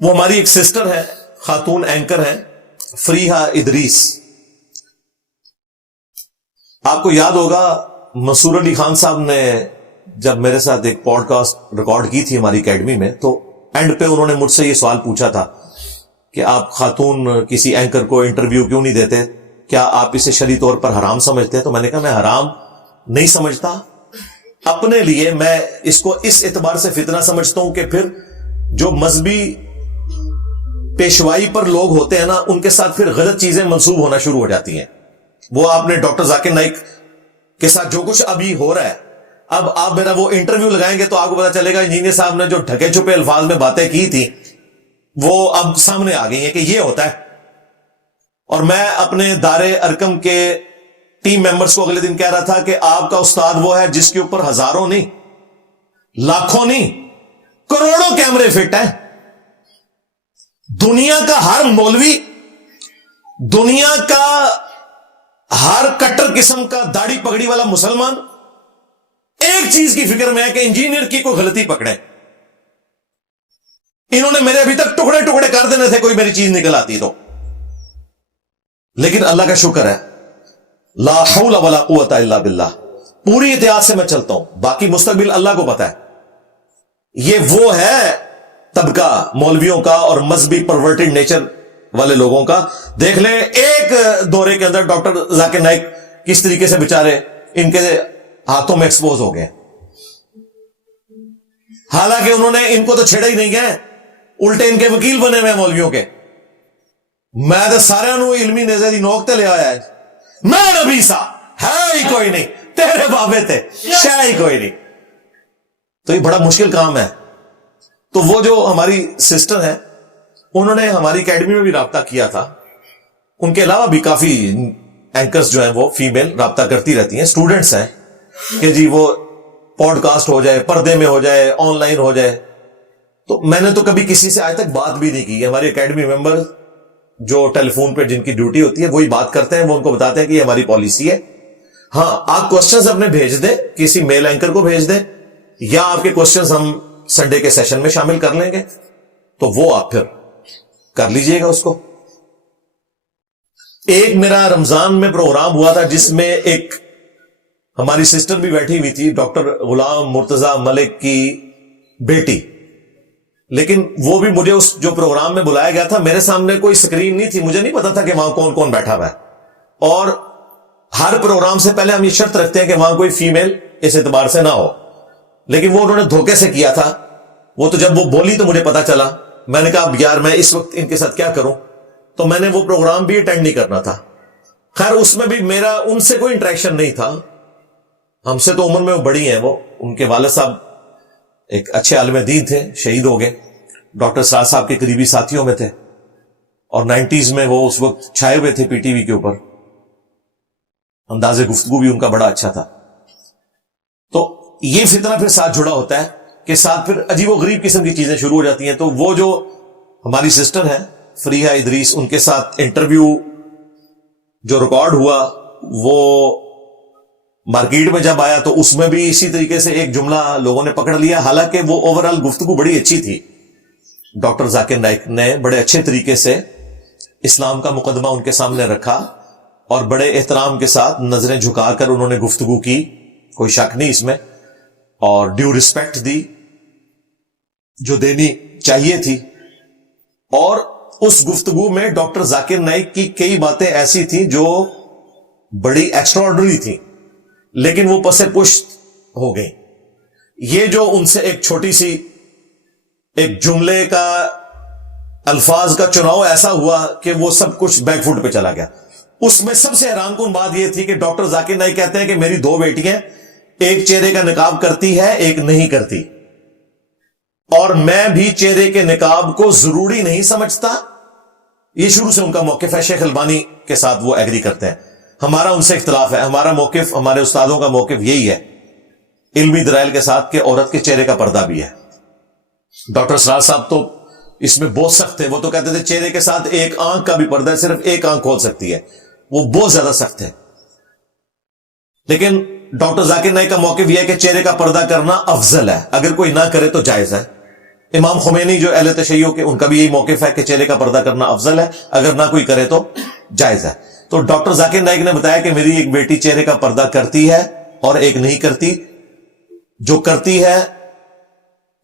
وہ ہماری ایک سسٹر ہے, خاتون اینکر ہے, فریحہ ادریس. آپ کو یاد ہوگا مسرور علی خان صاحب نے جب میرے ساتھ ایک پوڈ کاسٹ ریکارڈ کی تھی ہماری اکیڈمی میں, تو اینڈ پہ انہوں نے مجھ سے یہ سوال پوچھا تھا کہ آپ خاتون کسی اینکر کو انٹرویو کیوں نہیں دیتے, کیا آپ اسے شرعی طور پر حرام سمجھتے ہیں؟ تو میں نے کہا میں حرام نہیں سمجھتا, اپنے لیے میں اس کو اس اعتبار سے فتنہ سمجھتا ہوں کہ پھر جو مذہبی پیشوائی پر لوگ ہوتے ہیں نا, ان کے ساتھ پھر غلط چیزیں منسوب ہونا شروع ہو جاتی ہیں. وہ آپ نے ڈاکٹر ذاکر نائک کے ساتھ جو کچھ ابھی ہو رہا ہے, اب آپ میرا وہ انٹرویو لگائیں گے تو آپ کو پتا چلے گا انجینئر صاحب نے جو ڈھکے چھپے الفاظ میں باتیں کی تھی وہ اب سامنے آ گئی ہیں کہ یہ ہوتا ہے. اور میں اپنے دار ارکم کے ٹیم ممبرز کو اگلے دن کہہ رہا تھا کہ آپ کا استاد وہ ہے جس کے اوپر ہزاروں نہیں, لاکھوں نہیں, کروڑوں کیمرے فٹ ہیں. دنیا کا ہر مولوی, دنیا کا ہر کٹر قسم کا داڑھی پگڑی والا مسلمان ایک چیز کی فکر میں ہے کہ انجینئر کی کوئی غلطی پکڑے. انہوں نے میرے ابھی تک ٹکڑے ٹکڑے کر دینے تھے کوئی میری چیز نکل آتی تو, لیکن اللہ کا شکر ہے, لا حول ولا قوت الا باللہ, پوری احتیاط سے میں چلتا ہوں, باقی مستقبل اللہ کو پتا ہے. یہ وہ ہے طبقہ مولویوں کا اور مذہبی پرورٹڈ نیچر والے لوگوں کا. دیکھ لیں ایک دورے کے اندر ڈاکٹر ذاکر نائک کس طریقے سے بیچارے ان کے ہاتھوں میں ایکسپوز ہو گئے, حالانکہ انہوں نے ان کو تو چھیڑا ہی نہیں گئے, الٹے ان کے وکیل بنے ہوئے مولویوں کے. میں تو سارے علمی نیزے دی نوک تے لے آیا ہے, میں نبی سا ہے ہی کوئی نہیں, تیرے بابے تھے شے ہی کوئی نہیں. تو یہ بڑا مشکل کام ہے. تو وہ جو ہماری سسٹر ہے انہوں نے ہماری اکیڈمی میں بھی رابطہ کیا تھا. ان کے علاوہ بھی کافی اینکرز جو ہیں وہ فیمیل رابطہ کرتی رہتی ہیں, اسٹوڈنٹس ہیں کہ جی وہ پوڈ کاسٹ ہو جائے, پردے میں ہو جائے, آن لائن ہو جائے. تو میں نے تو کبھی کسی سے آج تک بات بھی نہیں کی. ہماری اکیڈمی ممبر جو ٹیلی فون پہ جن کی ڈیوٹی ہوتی ہے وہی بات کرتے ہیں, وہ ان کو بتاتے ہیں کہ یہ ہماری پالیسی ہے. ہاں آپ کوسچنز اپنے بھیج دیں, کسی میل اینکر کو بھیج دیں, یا آپ کے کوسچنز ہم سنڈے کے سیشن میں شامل کر لیں گے, تو وہ آپ پھر کر لیجئے گا اس کو. ایک میرا رمضان میں پروگرام ہوا تھا جس میں ایک ہماری سسٹر بھی بیٹھی ہوئی تھی, ڈاکٹر غلام مرتضی ملک کی بیٹی, لیکن وہ بھی مجھے اس جو پروگرام میں بلایا گیا تھا, میرے سامنے کوئی سکرین نہیں تھی, مجھے نہیں پتا تھا کہ وہاں کون کون بیٹھا ہوا ہے. اور ہر پروگرام سے پہلے ہم یہ شرط رکھتے ہیں کہ وہاں کوئی فیمیل اس اعتبار سے نہ ہو, لیکن وہ انہوں نے دھوکے سے کیا تھا. وہ تو جب وہ بولی تو مجھے پتا چلا, میں نے کہا اب یار میں اس وقت ان کے ساتھ کیا کروں, تو میں نے وہ پروگرام بھی اٹینڈ نہیں کرنا تھا. خیر اس میں بھی میرا ان سے کوئی انٹریکشن نہیں تھا, ہم سے تو عمر میں وہ بڑی ہیں. وہ ان کے والد صاحب ایک اچھے عالم دین تھے, شہید ہو گئے, ڈاکٹر سراج صاحب کے قریبی ساتھیوں میں تھے, اور 90s میں وہ اس وقت چھائے ہوئے تھے پی ٹی وی کے اوپر. انداز گفتگو بھی ان کا بڑا اچھا تھا. تو یہ فتنہ پھر ساتھ جڑا ہوتا ہے کہ ساتھ پھر عجیب و غریب قسم کی چیزیں شروع ہو جاتی ہیں. تو وہ جو ہماری سسٹر ہے فریحہ ادریس, ان کے ساتھ انٹرویو جو ریکارڈ ہوا وہ مارکیٹ میں جب آیا تو اس میں بھی اسی طریقے سے ایک جملہ لوگوں نے پکڑ لیا, حالانکہ وہ اوورآل گفتگو بڑی اچھی تھی. ڈاکٹر ذاکر نائک نے بڑے اچھے طریقے سے اسلام کا مقدمہ ان کے سامنے رکھا, اور بڑے احترام کے ساتھ نظریں جھکا کر انہوں نے گفتگو کی, کوئی شک نہیں اس میں, اور ڈیو ریسپیکٹ دی جو دینی چاہیے تھی. اور اس گفتگو میں ڈاکٹر ذاکر نائک کی کئی باتیں ایسی تھیں جو بڑی ایکسٹرا آرڈنری تھیں, لیکن وہ پس پشت ہو گئی. یہ جو ان سے ایک چھوٹی سی ایک جملے کا الفاظ کا چناؤ ایسا ہوا کہ وہ سب کچھ بیک فوٹ پہ چلا گیا. اس میں سب سے حیران کن بات یہ تھی کہ ڈاکٹر ذاکر نائک کہتے ہیں کہ میری 2 بیٹیاں, ایک چہرے کا نقاب کرتی ہے ایک نہیں کرتی, اور میں بھی چہرے کے نقاب کو ضروری نہیں سمجھتا. یہ شروع سے ان کا موقف ہے. شیخ البانی کے ساتھ وہ ایگری کرتے ہیں, ہمارا ان سے اختلاف ہے. ہمارا موقف, ہمارے استادوں کا موقف یہی ہے علمی دلائل کے ساتھ کہ عورت کے چہرے کا پردہ بھی ہے. ڈاکٹر سراج صاحب تو اس میں بہت سخت تھے, وہ تو کہتے تھے چہرے کے ساتھ ایک آنکھ کا بھی پردہ ہے, صرف ایک آنکھ کھول سکتی ہے, وہ بہت زیادہ سخت ہے. لیکن ڈاکٹر ذاکر نائک کا موقف یہ ہے کہ چہرے کا پردہ کرنا افضل ہے, اگر کوئی نہ کرے تو جائز ہے. امام خمینی جو اہل تشیع کے، ان کا بھی یہی موقف ہے کہ چہرے کا پردہ کرنا افضل ہے، اگر نہ کوئی کرے تو جائز ہے. تو ڈاکٹر ذاکر نائک نے بتایا کہ میری ایک بیٹی چہرے کا پردہ کرتی ہے اور ایک نہیں کرتی. جو کرتی ہے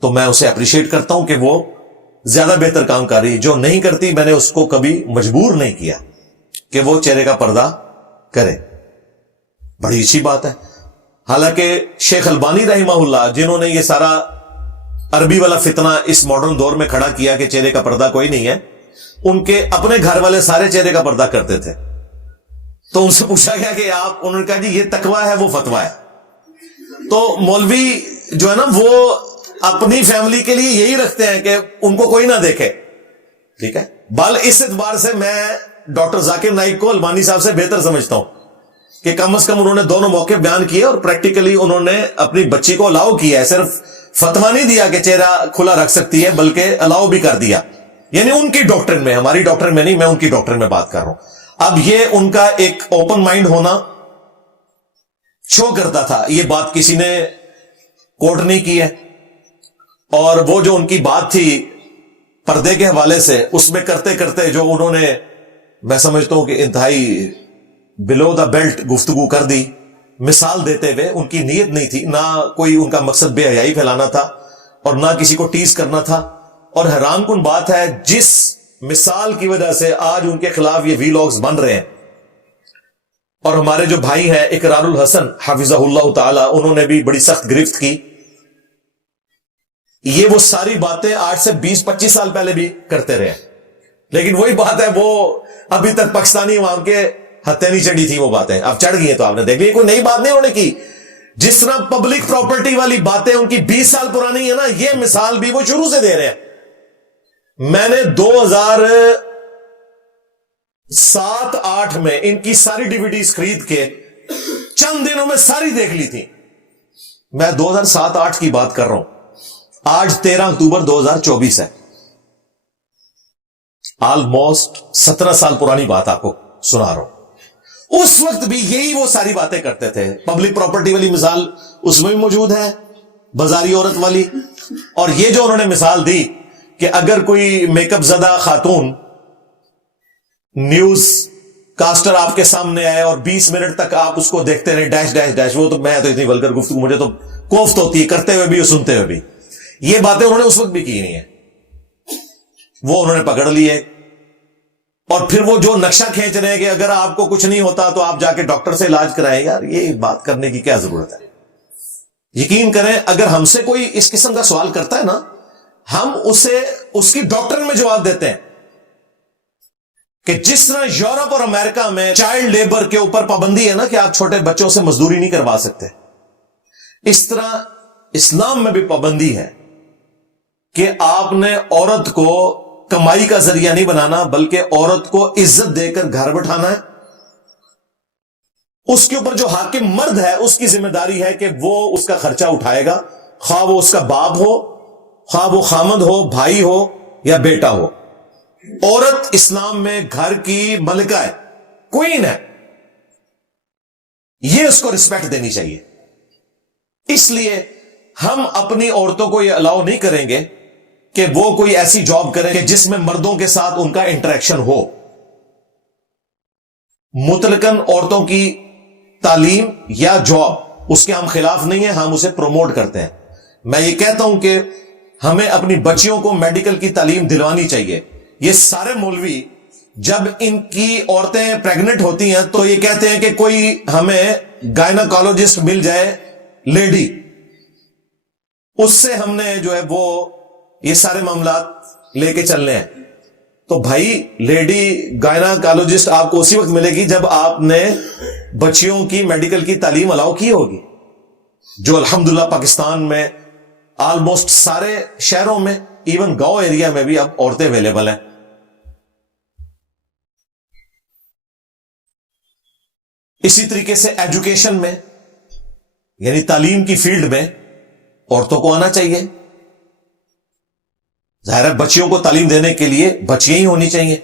تو میں اسے اپریشیٹ کرتا ہوں کہ وہ زیادہ بہتر کام کر رہی ہے. جو نہیں کرتی میں نے اس کو کبھی مجبور نہیں کیا کہ وہ چہرے کا پردہ کرے. بڑی اچھی بات ہے. حالانکہ شیخ البانی رحمہ اللہ، جنہوں نے یہ سارا عربی والا فتنہ اس ماڈرن دور میں کھڑا کیا کہ چہرے کا پردہ کوئی نہیں ہے، ان کے اپنے گھر والے سارے چہرے کا پردہ کرتے تھے. تو ان سے پوچھا گیا کہ آپ، انہوں نے کہا جی یہ تقویٰ ہے، وہ فتویٰ ہے. تو مولوی جو ہے نا وہ اپنی فیملی کے لیے یہی رکھتے ہیں کہ ان کو کوئی نہ دیکھے. ٹھیک ہے. بل اس اعتبار سے میں ڈاکٹر ذاکر نائک کو البانی صاحب سے بہتر سمجھتا ہوں کہ کم از کم انہوں نے دونوں موقع بیان کیے اور پریکٹیکلی انہوں نے اپنی بچی کو الاؤ کیا ہے. صرف فتویٰ نہیں دیا کہ چہرہ کھلا رکھ سکتی ہے، بلکہ الاؤ بھی کر دیا. یعنی ان کی ڈاکٹرن میں، ہماری ڈاکٹرن میں نہیں، میں ان کی ڈاکٹرن میں بات کر رہا ہوں. اب یہ ان کا ایک اوپن مائنڈ ہونا شو کرتا تھا. یہ بات کسی نے کوٹ نہیں کی ہے، اور وہ جو ان کی بات تھی پردے کے حوالے سے، اس میں کرتے کرتے جو انہوں نے، میں سمجھتا ہوں کہ انتہائی بلو دا بیلٹ گفتگو کر دی. مثال دیتے ہوئے، ان کی نیت نہیں تھی، نہ کوئی ان کا مقصد بے حیائی پھیلانا تھا اور نہ کسی کو ٹیز کرنا تھا. اور حیران کن بات ہے، جس مثال کی وجہ سے آج ان کے خلاف یہ ویلاگز بن رہے ہیں، اور ہمارے جو بھائی ہیں اقرار الحسن حفظہ اللہ تعالی، انہوں نے بھی بڑی سخت گرفت کی. یہ وہ ساری باتیں آج سے 20-25 سال پہلے بھی کرتے رہے، لیکن وہی بات ہے، وہ ابھی تک پاکستانی عوام کے ہتھے نہیں چڑھی تھی. وہ باتیں اب چڑھ گئی ہیں، تو آپ نے دیکھ لی، کوئی نئی بات نہیں انہوں نے کی. جس طرح پبلک پراپرٹی والی باتیں ان کی 20 سال پرانی ہے نا، یہ مثال بھی وہ شروع سے دے رہے ہیں. میں نے 2007-8 میں ان کی ساری ڈیویڈیز خرید کے چند دنوں میں ساری دیکھ لی تھی. میں 2007-8 کی بات کر رہا ہوں. آج 13 اکتوبر 2024 ہے. آلموسٹ 17 سال پرانی بات آپ کو سنا رہا ہوں. اس وقت بھی یہی وہ ساری باتیں کرتے تھے. پبلک پراپرٹی والی مثال اس میں بھی موجود ہے، بازاری عورت والی. اور یہ جو انہوں نے مثال دی کہ اگر کوئی میک اپ زدہ خاتون نیوز کاسٹر آپ کے سامنے آئے اور 20 منٹ تک آپ اس کو دیکھتے رہے ڈیش ڈیش ڈیش، وہ تو میں تو اتنی ولگر گفتگو مجھے تو کوفت ہوتی ہے کرتے ہوئے بھی اور سنتے ہوئے بھی. یہ باتیں انہوں نے اس وقت بھی کی نہیں ہے، وہ انہوں نے پکڑ لی ہے. اور پھر وہ جو نقشہ کھینچ رہے ہیں کہ اگر آپ کو کچھ نہیں ہوتا تو آپ جا کے ڈاکٹر سے علاج کرائیں. یار یہ بات کرنے کی کیا ضرورت ہے؟ یقین کریں، اگر ہم سے کوئی اس قسم کا سوال کرتا ہے نا، ہم اسے اس کی ڈاکٹر میں جواب دیتے ہیں کہ جس طرح یورپ اور امریکہ میں چائلڈ لیبر کے اوپر پابندی ہے نا کہ آپ چھوٹے بچوں سے مزدوری نہیں کروا سکتے، اس طرح اسلام میں بھی پابندی ہے کہ آپ نے عورت کو کمائی کا ذریعہ نہیں بنانا، بلکہ عورت کو عزت دے کر گھر بٹھانا ہے. اس کے اوپر جو حاکم مرد ہے اس کی ذمہ داری ہے کہ وہ اس کا خرچہ اٹھائے گا، خواہ وہ اس کا باپ ہو، خواہ وہ خامد ہو، بھائی ہو یا بیٹا ہو. عورت اسلام میں گھر کی ملکہ ہے، کوئین ہے. یہ اس کو رسپیکٹ دینی چاہیے. اس لیے ہم اپنی عورتوں کو یہ الاؤ نہیں کریں گے کہ وہ کوئی ایسی جاب کریں کہ جس میں مردوں کے ساتھ ان کا انٹریکشن ہو. مطلقاً عورتوں کی تعلیم یا جاب اس کے ہم خلاف نہیں ہیں، ہم اسے پروموٹ کرتے ہیں. میں یہ کہتا ہوں کہ ہمیں اپنی بچیوں کو میڈیکل کی تعلیم دلوانی چاہیے. یہ سارے مولوی جب ان کی عورتیں پریگننٹ ہوتی ہیں تو یہ کہتے ہیں کہ کوئی ہمیں گائناکالوجسٹ مل جائے لیڈی، اس سے ہم نے جو ہے وہ یہ سارے معاملات لے کے چلنے ہیں. تو بھائی لیڈی گائناکالوجسٹ آپ کو اسی وقت ملے گی جب آپ نے بچیوں کی میڈیکل کی تعلیم الاؤ کی ہوگی، جو الحمدللہ پاکستان میں آلموسٹ سارے شہروں میں، ایون گاؤں ایریا میں بھی اب عورتیں اویلیبل ہیں. اسی طریقے سے ایجوکیشن میں، یعنی تعلیم کی فیلڈ میں عورتوں کو آنا چاہیے. ظاہر ہے بچیوں کو تعلیم دینے کے لیے بچیاں ہی ہونی چاہیے.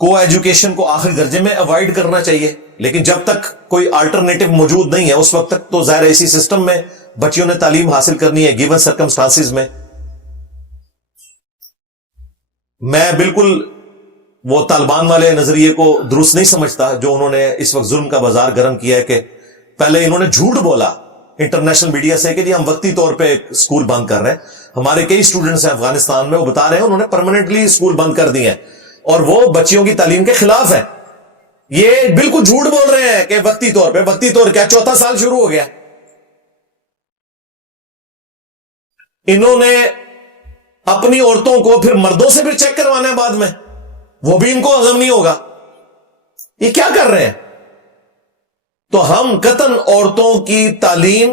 کو ایجوکیشن کو آخری درجے میں اوائڈ کرنا چاہیے، لیکن جب تک کوئی آلٹرنیٹو موجود نہیں ہے اس وقت تک تو ظاہر ہے اسی سسٹم میں بچیوں نے تعلیم حاصل کرنی ہے گیون سرکمسٹانسز میں. میں بالکل وہ طالبان والے نظریے کو درست نہیں سمجھتا جو انہوں نے اس وقت ظلم کا بازار گرم کیا ہے، کہ پہلے انہوں نے جھوٹ بولا انٹرنیشنل میڈیا سے کہ جی ہم وقتی طور پہ اسکول بند کر رہے ہیں. ہمارے کئی اسٹوڈنٹس ہیں افغانستان میں، وہ بتا رہے ہیں انہوں نے پرماننٹلی اسکول بند کر دیے ہیں اور وہ بچیوں کی تعلیم کے خلاف ہیں. یہ بالکل جھوٹ بول رہے ہیں کہ وقتی طور پہ. وقتی طور کیا، چوتھا سال شروع ہو گیا. انہوں نے اپنی عورتوں کو پھر مردوں سے پھر چیک کروانا ہے بعد میں، وہ بھی ان کو ہضم نہیں ہوگا. یہ کیا کر رہے ہیں؟ تو ہم قطعاً عورتوں کی تعلیم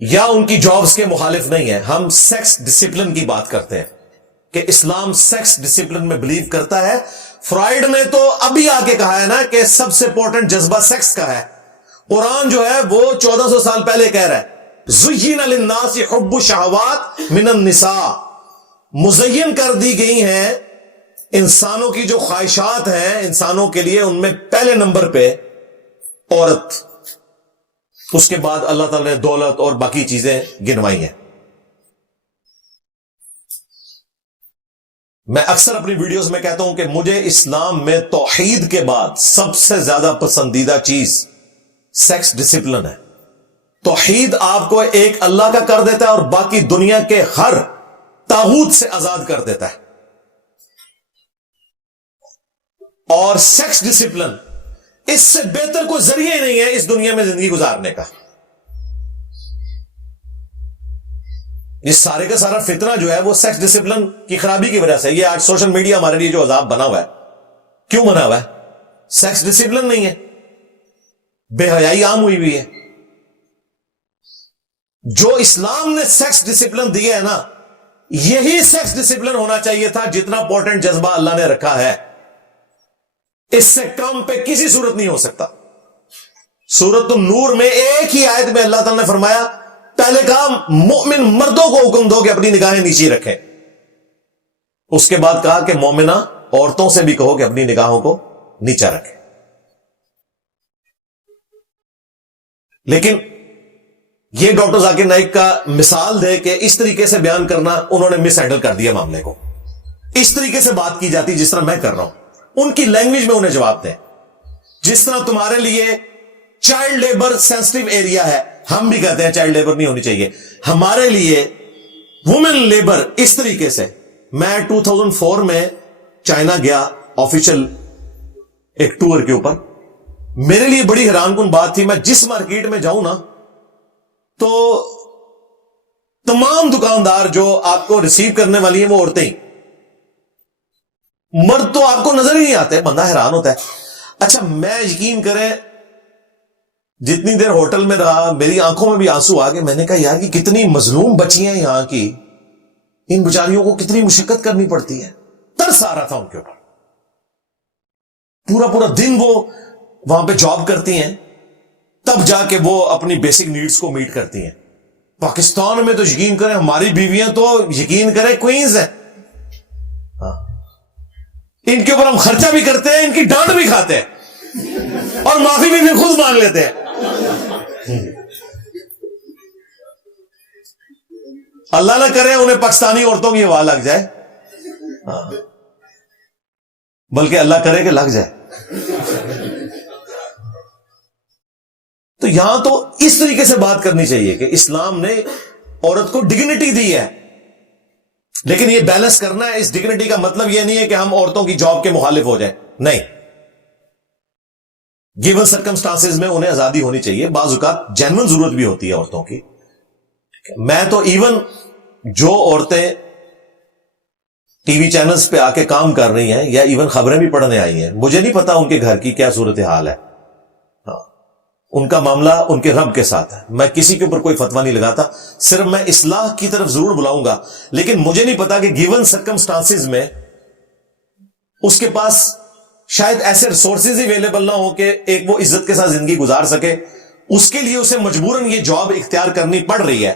یا ان کی جابز کے مخالف نہیں ہیں. ہم سیکس ڈسپلن کی بات کرتے ہیں کہ اسلام سیکس ڈسپلن میں بلیو کرتا ہے. فرائیڈ نے تو ابھی آ کے کہا ہے نا کہ سب سے امپورٹنٹ جذبہ سیکس کا ہے. قرآن جو ہے وہ 1400 سال پہلے کہہ رہا ہے زُيِّنَ لِلنَّاسِ حُبُّ الشَّهَوَاتِ مِنَ النِّسَاءِ، مزین کر دی گئی ہیں انسانوں کی جو خواہشات ہیں انسانوں کے لیے، ان میں پہلے نمبر پہ عورت، اس کے بعد اللہ تعالی نے دولت اور باقی چیزیں گنوائی ہیں. میں اکثر اپنی ویڈیوز میں کہتا ہوں کہ مجھے اسلام میں توحید کے بعد سب سے زیادہ پسندیدہ چیز سیکس ڈسپلن ہے. توحید آپ کو ایک اللہ کا کر دیتا ہے اور باقی دنیا کے ہر طاغوت سے آزاد کر دیتا ہے. اور سیکس ڈسپلن، اس سے بہتر کوئی ذریعہ ہی نہیں ہے اس دنیا میں زندگی گزارنے کا. یہ سارے کا سارا فتنہ جو ہے وہ سیکس ڈسپلن کی خرابی کی وجہ سے. یہ آج سوشل میڈیا ہمارے لیے جو عذاب بنا ہوا ہے، کیوں بنا ہوا ہے؟ سیکس ڈسپلن نہیں ہے، بے حیائی عام ہوئی ہوئی ہے. جو اسلام نے سیکس ڈسپلن دیا ہے نا، یہی سیکس ڈسپلن ہونا چاہیے تھا جتنا امپورٹنٹ جذبہ اللہ نے رکھا ہے. اس سے کم پہ کسی صورت نہیں ہو سکتا. سورۃ النور میں ایک ہی آیت میں اللہ تعالیٰ نے فرمایا، پہلے کہا مومن مردوں کو حکم دو کہ اپنی نگاہیں نیچی رکھیں، اس کے بعد کہا کہ مومنہ عورتوں سے بھی کہو کہ اپنی نگاہوں کو نیچا رکھیں. لیکن یہ ڈاکٹر ذاکر نائک کا مثال دے کہ اس طریقے سے بیان کرنا، انہوں نے مس ہینڈل کر دیا معاملے کو. اس طریقے سے بات کی جاتی جس طرح میں کر رہا ہوں، ان کی لینگویج میں انہیں جواب دیں. جس طرح تمہارے لیے چائلڈ لیبر سینسٹیو ایریا ہے، ہم بھی کہتے ہیں چائلڈ لیبر نہیں ہونی چاہیے. ہمارے لیے وومن لیبر اس طریقے سے. میں 2004 میں چائنا گیا آفیشل ایک ٹور کے اوپر. میرے لیے بڑی حیران کن بات تھی، میں جس مارکیٹ میں جاؤں نا تو تمام دکاندار جو آپ کو ریسیو کرنے والی ہیں وہ عورتیں ہی، مرد تو آپ کو نظر ہی نہیں آتے. بندہ حیران ہوتا ہے. اچھا میں یقین کریں جتنی دیر ہوٹل میں رہا میری آنکھوں میں بھی آنسو آ گئے. میں نے کہا یار کہ کتنی مظلوم بچیاں ہیں یہاں کی، ان بیچاریوں کو کتنی مشقت کرنی پڑتی ہے. ترس آ رہا تھا ان کے اوپر. پورا پورا دن وہ وہاں پہ جاب کرتی ہیں، تب جا کے وہ اپنی بیسک نیڈز کو میٹ کرتی ہیں. پاکستان میں تو یقین کریں ہماری بیویاں تو یقین کریں کوئنز ہیں. ان کے اوپر ہم خرچہ بھی کرتے ہیں، ان کی ڈانٹ بھی کھاتے ہیں اور معافی بھی خود مانگ لیتے ہیں. اللہ نہ کرے انہیں پاکستانی عورتوں کی ہوا لگ جائے، بلکہ اللہ کرے کہ لگ جائے. تو یہاں تو اس طریقے سے بات کرنی چاہیے کہ اسلام نے عورت کو ڈگنیٹی دی ہے، لیکن یہ بیلنس کرنا ہے. اس ڈگنیٹی کا مطلب یہ نہیں ہے کہ ہم عورتوں کی جاب کے مخالف ہو جائیں، نہیں. گیون سرکمسٹانسز میں انہیں آزادی ہونی چاہیے. بعض اوقات جینوئن ضرورت بھی ہوتی ہے عورتوں کی. میں تو ایون جو عورتیں ٹی وی چینلز پہ آ کے کام کر رہی ہیں یا ایون خبریں بھی پڑھنے آئی ہیں، مجھے نہیں پتا ان کے گھر کی کیا صورتحال ہے. ان کا معاملہ ان کے رب کے ساتھ ہے. میں کسی کے اوپر کوئی فتویٰ نہیں لگاتا، صرف میں اصلاح کی طرف ضرور بلاؤں گا. لیکن مجھے نہیں پتا کہ گیون سرکمسٹانسز میں اس کے پاس شاید ایسے ریسورسز ہی اویلیبل نہ ہو کہ ایک وہ عزت کے ساتھ زندگی گزار سکے. اس کے لیے اسے مجبوراً یہ جاب اختیار کرنی پڑ رہی ہے،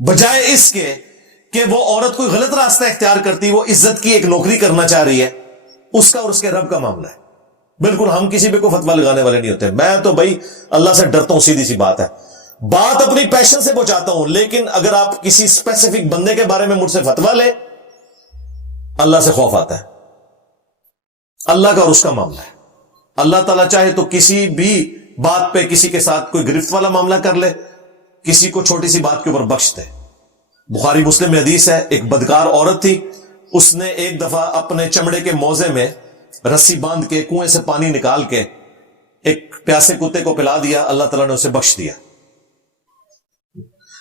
بجائے اس کے کہ وہ عورت کوئی غلط راستہ اختیار کرتی، وہ عزت کی ایک نوکری کرنا چاہ رہی ہے. اس کا اور اس کے رب کا معاملہ ہے. بالکل ہم کسی پہ کوئی فتویٰ لگانے والے نہیں ہوتے. میں تو بھائی اللہ سے ڈرتا ہوں، سیدھی سی بات ہے. بات اپنی پیشن سے پہنچاتا ہوں، لیکن اگر آپ کسی اسپیسیفک بندے کے بارے میں مجھ سے فتویٰ لیں، اللہ سے خوف آتا ہے، اللہ کا اور اس کا معاملہ ہے۔ اللہ تعالیٰ چاہے تو کسی بھی بات پہ کسی کے ساتھ کوئی گرفت والا معاملہ کر لے، کسی کو چھوٹی سی بات کے اوپر بخش دے۔ بخاری مسلم میں حدیث ہے، ایک بدکار عورت تھی، اس نے ایک دفعہ اپنے چمڑے کے موزے میں رسی باندھ کے کنویں سے پانی نکال کے ایک پیاسے کتے کو پلا دیا، اللہ تعالیٰ نے اسے بخش دیا۔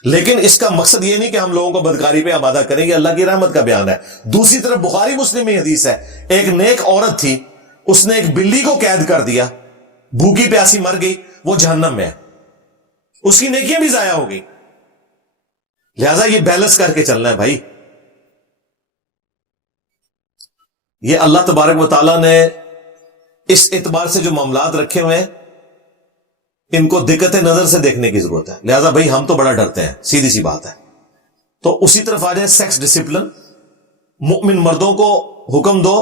لیکن اس کا مقصد یہ نہیں کہ ہم لوگوں کو بدکاری پہ آمادہ کریں، یہ اللہ کی رحمت کا بیان ہے۔ دوسری طرف بخاری مسلم میں حدیث ہے، ایک نیک عورت تھی، اس نے ایک بلی کو قید کر دیا، بھوکی پیاسی مر گئی، وہ جہنم میں ہے، اس کی نیکیاں بھی ضائع ہو گئی۔ لہذا یہ بیلنس کر کے چلنا ہے بھائی۔ یہ اللہ تبارک و تعالیٰ نے اس اعتبار سے جو معاملات رکھے ہوئے ہیں، ان کو دقت نظر سے دیکھنے کی ضرورت ہے۔ لہذا بھائی ہم تو بڑا ڈرتے ہیں، سیدھی سی بات ہے۔ تو اسی طرف آ جائیں، سیکس ڈسپلن، مؤمن مردوں کو حکم دو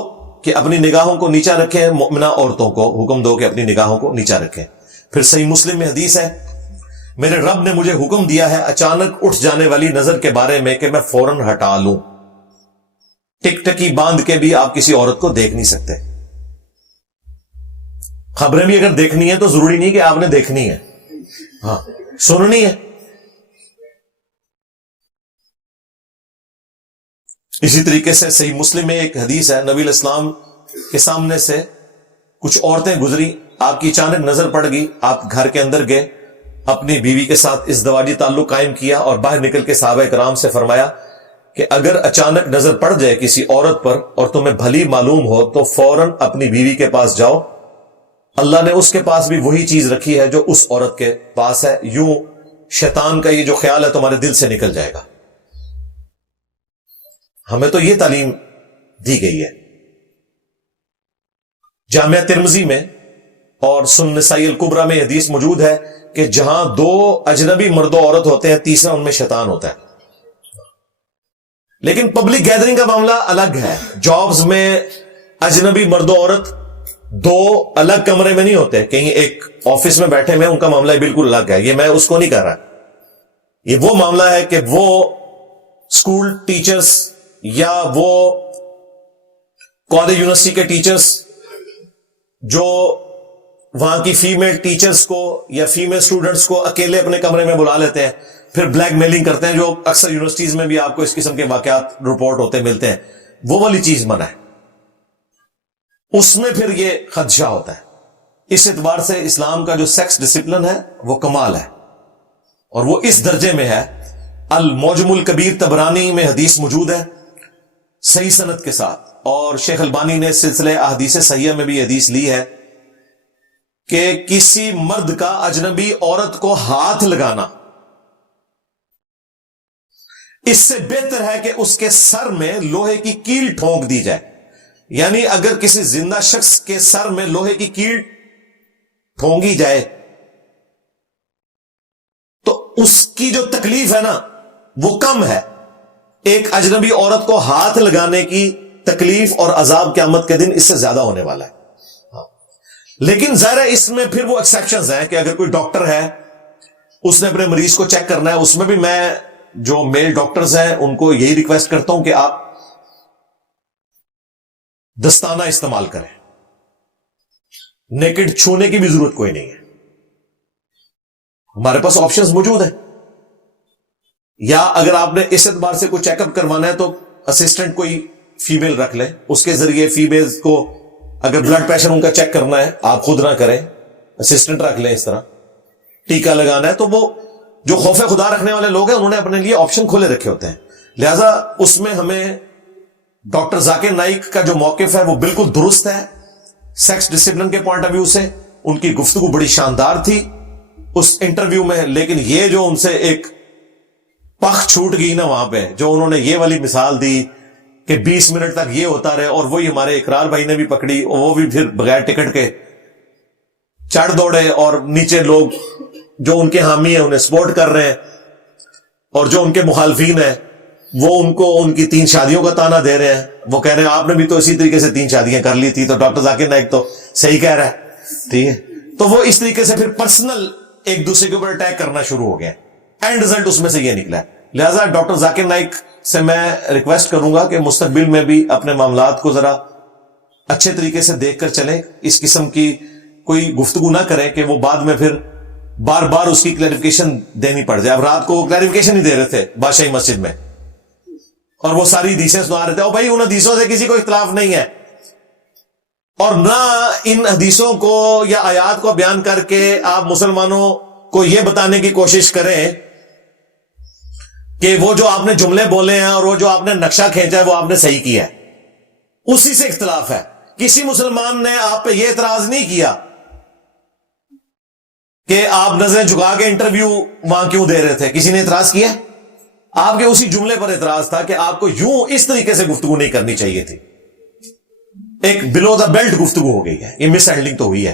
کہ اپنی نگاہوں کو نیچا رکھیں، مؤمنہ عورتوں کو حکم دو کہ اپنی نگاہوں کو نیچا رکھیں۔ پھر صحیح مسلم میں حدیث ہے، میرے رب نے مجھے حکم دیا ہے اچانک اٹھ جانے والی نظر کے بارے میں کہ میں فوراً ہٹا لوں۔ ٹک ٹکی باندھ کے بھی آپ کسی عورت کو دیکھ نہیں سکتے۔ خبریں بھی اگر دیکھنی ہے تو ضروری نہیں کہ آپ نے دیکھنی ہے، ہاں سننی ہے۔ اسی طریقے سے صحیح مسلم میں ایک حدیث ہے، نبی علیہ السلام کے سامنے سے کچھ عورتیں گزری، آپ کی اچانک نظر پڑ گئی، آپ گھر کے اندر گئے، اپنی بیوی کے ساتھ ازدواجی تعلق قائم کیا اور باہر نکل کے صحابہ کرام سے فرمایا کہ اگر اچانک نظر پڑ جائے کسی عورت پر اور تمہیں بھلی معلوم ہو تو فوراً اپنی بیوی کے پاس جاؤ، اللہ نے اس کے پاس بھی وہی چیز رکھی ہے جو اس عورت کے پاس ہے، یوں شیطان کا یہ جو خیال ہے تمہارے دل سے نکل جائے گا۔ ہمیں تو یہ تعلیم دی گئی ہے۔ جامعہ ترمذی میں اور سنن نسائی الکبریٰ میں حدیث موجود ہے کہ جہاں دو اجنبی مرد و عورت ہوتے ہیں، تیسرا ان میں شیطان ہوتا ہے۔ لیکن پبلک گیدرنگ کا معاملہ الگ ہے۔ جابز میں اجنبی مرد و عورت دو الگ کمرے میں نہیں ہوتے، کہیں ایک آفس میں بیٹھے ہوئے، ان کا معاملہ بالکل الگ ہے۔ یہ میں اس کو نہیں کہہ رہا، یہ وہ معاملہ ہے کہ وہ اسکول ٹیچرز یا وہ کالج یونیورسٹی کے ٹیچرز جو وہاں کی فیمیل ٹیچرز کو یا فیمیل اسٹوڈنٹس کو اکیلے اپنے کمرے میں بلا لیتے ہیں، پھر بلیک میلنگ کرتے ہیں، جو اکثر یونیورسٹیز میں بھی آپ کو اس قسم کے واقعات رپورٹ ہوتے ملتے ہیں، وہ والی چیز منع ہے۔ اس میں پھر یہ خدشہ ہوتا ہے۔ اس اعتبار سے اسلام کا جو سیکس ڈسپلن ہے وہ کمال ہے، اور وہ اس درجے میں ہے۔ المعجم الکبیر طبرانی میں حدیث موجود ہے صحیح سند کے ساتھ، اور شیخ البانی نے سلسلہ احادیث صحیحہ میں بھی حدیث لی ہے کہ کسی مرد کا اجنبی عورت کو ہاتھ لگانا اس سے بہتر ہے کہ اس کے سر میں لوہے کی کیل ٹھونک دی جائے۔ یعنی اگر کسی زندہ شخص کے سر میں لوہے کی کیل ٹھونکی جائے تو اس کی جو تکلیف ہے نا وہ کم ہے، ایک اجنبی عورت کو ہاتھ لگانے کی تکلیف اور عذاب قیامت کے دن اس سے زیادہ ہونے والا ہے۔ لیکن ظاہر ہے اس میں پھر وہ ایکسیپشنز ہیں کہ اگر کوئی ڈاکٹر ہے، اس نے اپنے مریض کو چیک کرنا ہے، اس میں بھی میں جو میل ڈاکٹرز ہیں ان کو یہی ریکویسٹ کرتا ہوں کہ آپ دستانہ استعمال کریں، نیکڈ چھونے کی بھی ضرورت کوئی نہیں ہے، ہمارے پاس آپشنز موجود ہیں۔ یا اگر آپ نے اس اعتبار سے کوئی چیک اپ کروانا ہے تو اسسٹنٹ کوئی فیمیل رکھ لیں، اس کے ذریعے فیمیلز کو اگر بلڈ پریشر ان کا چیک کرنا ہے، آپ خود نہ کریں، اسسٹنٹ رکھ لیں۔ اس طرح ٹیکہ لگانا ہے تو وہ جو خوف خدا رکھنے والے لوگ ہیں انہوں نے اپنے لیے آپشن کھولے رکھے ہوتے ہیں، لہذا اس میں ہمیں ڈاکٹر ذاکر نائک کا جو موقف ہے وہ بالکل درست ہے سیکس ڈسپلن کے پوائنٹ آف ویو سے۔ ان کی گفتگو بڑی شاندار تھی اس انٹرویو میں، لیکن یہ جو ان سے ایک پخ چھوٹ گئی نا وہاں پہ، جو انہوں نے یہ والی مثال دی کہ 20 منٹ تک یہ ہوتا رہے، اور وہی ہمارے اقرار بھائی نے بھی پکڑی، وہ بھی پھر بغیر ٹکٹ کے چڑھ دوڑے، اور نیچے لوگ جو ان کے حامی ہیں انہیں سپورٹ کر رہے ہیں، اور جو ان کے مخالفین ہیں وہ ان کو ان کی 3 شادیوں کا تانا دے رہے ہیں۔ وہ کہہ رہے ہیں آپ نے بھی تو اسی طریقے سے 3 شادیاں کر لی تھی، تو ڈاکٹر ذاکر نائک تو صحیح کہہ رہا ہے، ٹھیک ہے۔ تو وہ اس طریقے سے پھر پرسنل ایک دوسرے کے اوپر اٹیک کرنا شروع ہو گئے. اینڈ رزلٹ اس میں سے یہ نکلا ہے. لہذا ڈاکٹر ذاکر نائک سے میں ریکویسٹ کروں گا کہ مستقبل میں بھی اپنے معاملات کو ذرا اچھے طریقے سے دیکھ کر چلیں. اس قسم کی کوئی گفتگو نہ کریں کہ وہ بعد میں پھر بار بار اس کی کلیریفیکیشن دینی پڑ جائے. اب رات کو کلیریفیکیشن ہی دے رہے تھے بادشاہی مسجد میں, اور وہ ساری حدیثیں سنا رہے تھے. اور بھائی ان حدیثوں سے کسی کو اختلاف نہیں ہے, اور نہ ان حدیثوں کو یا آیات کو بیان کر کے آپ مسلمانوں کو یہ بتانے کی کوشش کریں کہ وہ جو آپ نے جملے بولے ہیں اور وہ جو آپ نے نقشہ کھینچا ہے وہ آپ نے صحیح کیا ہے. اسی سے اختلاف ہے. کسی مسلمان نے آپ پہ یہ اعتراض نہیں کیا کہ آپ نظریں جھکا کے انٹرویو وہاں کیوں دے رہے تھے. کسی نے اعتراض کیا؟ آپ کے اسی جملے پر اعتراض تھا کہ آپ کو یوں اس طریقے سے گفتگو نہیں کرنی چاہیے تھی. ایک بلو دا بیلٹ گفتگو ہو گئی ہے, یہ مس ہینڈلنگ تو ہوئی ہے.